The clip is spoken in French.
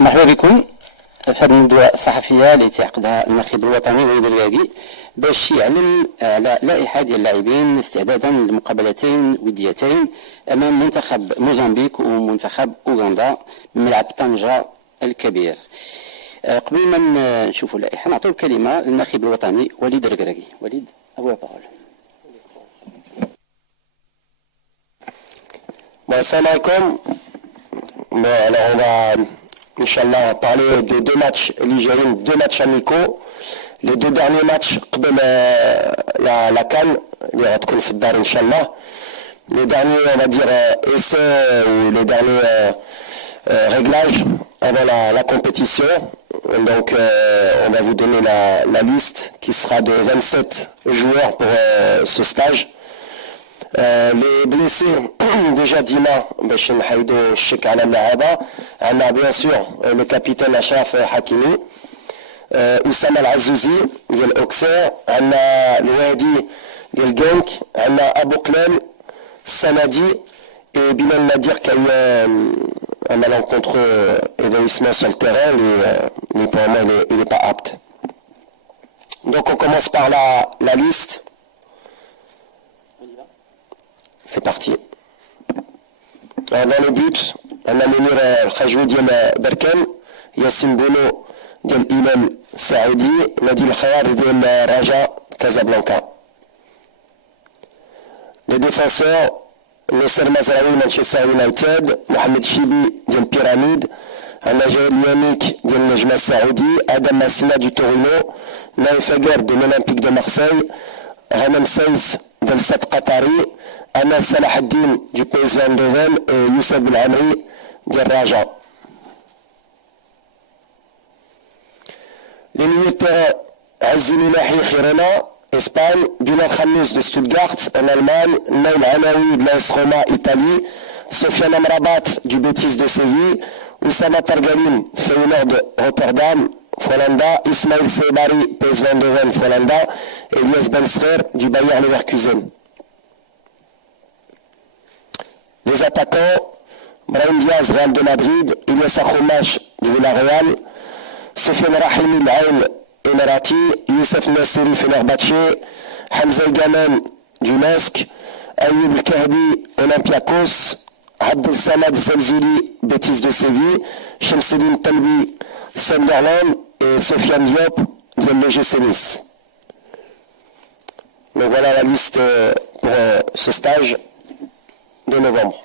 مرحبا بكم في هذه الندوة الصحفية التي عقدها الناخب الوطني وليد الركراكي باش يعلن على لائحة ديال اللاعبين استعدادا لمقابلتين وديتين أمام منتخب موزمبيق ومنتخب أوغندا من ملعب طنجة الكبير. قبل ما نشوفوا اللائحة نعطوا الكلمة للناخب الوطني وليد الركراكي. وليد أبو بارول. Salam alaikum. Alors on va, Inch'Allah, parler des deux matchs ligérines, deux matchs amicaux. Les deux derniers matchs, la CAN, Inch'Allah. Les derniers, on va dire, essais ou les derniers réglages avant la compétition. Donc on va vous donner la liste qui sera de 27 joueurs pour ce stage. Les blessés, déjà Dima, باش نحيدو الشك على اللعابة. عندنا bien sûr le capitaine أشرف حكيمي, أسامة العزوزي ديال أوكسير, عندنا الوادي ديال جونك, عندنا أبو قلال السندي et Bilal Nadir qui a eu un malencontreux évanouissement sur le terrain, mais pour moi il n'est pas apte. Donc on commence par la liste. C'est parti. Dans le but, on a Mounir Khajoui ديال بركان, Yassine Bono ديال الإمام السعودي, Nadil Khayar ديال Raja Casablanca. Les défenseurs, Nasser Mazraoui Manchester United, Mohamed Chibi ديال Pyramide, Anna Jael Yannick ديال النجم السعودي, Adam Massina du Torino, Naïf Aguer de l'Olympique de Marseille, Ranem Seiz ديال Stade Qatari, Anas Salah Ad-Din du PSV Eindhoven et Youssef Belhamri du Raja. Les milieux de terrain, Azzinou Lahi Khirona, Espagne, Bilal Khamous de Stuttgart en Allemagne, Naïm Anaoui de l'AS Roma, Italie, Sofiane Amrabat du Betis de Séville, Oussama Targaline, Feyenoord de Rotterdam, Folanda, Ismail Sebari, PSV Eindhoven, Folanda, et Elias Bensrer du Bayer Leverkusen. Les attaquants, Brahim Diaz, Real de Madrid, Ilyas Akhomash du Villarreal, Sofiane Rahimi L'Ain, Emirati, Youssef Nassiri, Fenerbahçe, Hamza Gamen du LOSC, Ayoub El-Kahbi, Olympiakos, Abdel Samad Zelzouli, Betis de Séville, Shamseddine Talbi, Sunderland et Sofiane Diop de l'OGC Nice. Donc voilà la liste pour ce stage de novembre.